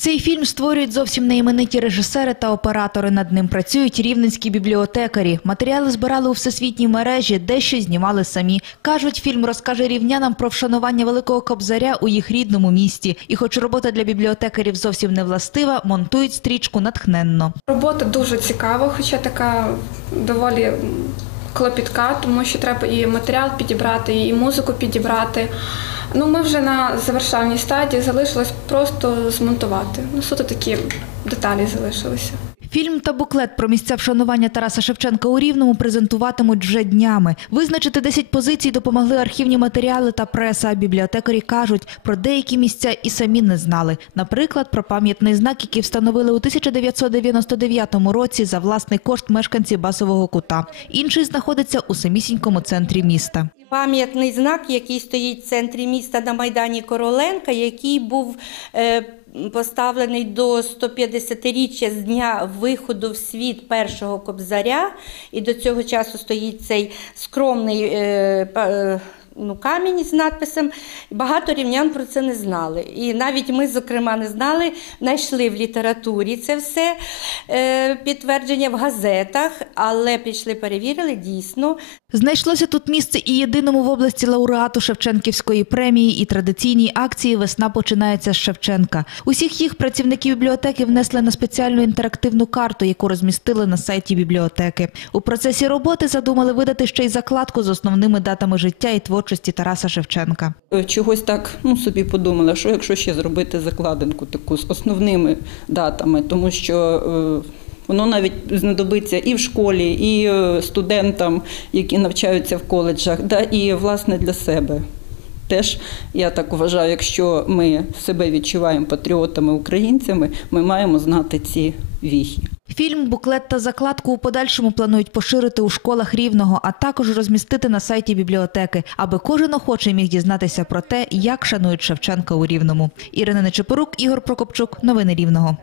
Цей фільм створюють зовсім неімениті режисери та оператори. Над ним працюють рівненські бібліотекарі. Матеріали збирали у всесвітній мережі, дещо знімали самі. Кажуть, фільм розкаже рівнянам про вшанування великого кобзаря у їх рідному місті. І, хоч робота для бібліотекарів зовсім не властива, монтують стрічку натхненно. Робота дуже цікава, хоча така доволі клопітка, тому що треба і матеріал підібрати, і музику підібрати. Ну, ми вже на завершальній стадії залишилось просто змонтувати. Ну, суто такі деталі залишилися. Фільм та буклет про місця вшанування Тараса Шевченка у Рівному презентуватимуть вже днями. Визначити 10 позицій допомогли архівні матеріали та преса. Бібліотекарі кажуть, про деякі місця і самі не знали. Наприклад, про пам'ятний знак, який встановили у 1999 році за власний кошт мешканці Басового кута. Інший знаходиться у самісінькому центрі міста. Пам'ятний знак, який стоїть в центрі міста на Майдані Короленка, який був е, поставлений до 150-річчя з дня виходу в світ першого кобзаря. І до цього часу стоїть цей скромний е, е, ну, камінь з надписом. Багато рівнян про це не знали. І навіть ми, зокрема, не знали, знайшли в літературі це все е, підтвердження в газетах, але пішли, перевірили дійсно. Знайшлося тут місце і єдиному в області лауреату Шевченківської премії і традиційній акції Весна починається з Шевченка. Усіх їх працівники бібліотеки внесли на спеціальну інтерактивну карту, яку розмістили на сайті бібліотеки. У процесі роботи задумали видати ще й закладку з основними датами життя і творчості Тараса Шевченка. Е, Чогось так ну, собі подумала, що якщо ще зробити закладинку таку з основними датами, тому що е, воно навіть знадобиться і в школі, і е, студентам, які навчаються в коледжах, да, і власне для себе. Теж я так вважаю, якщо ми себе відчуваємо патріотами, українцями, ми маємо знати ці віхи. Фільм, буклет та закладку у подальшому планують поширити у школах Рівного, а також розмістити на сайті бібліотеки, аби кожен охочий міг дізнатися про те, як шанують Шевченка у Рівному. Ірина Нечепорук, Ігор Прокопчук. Новини Рівного.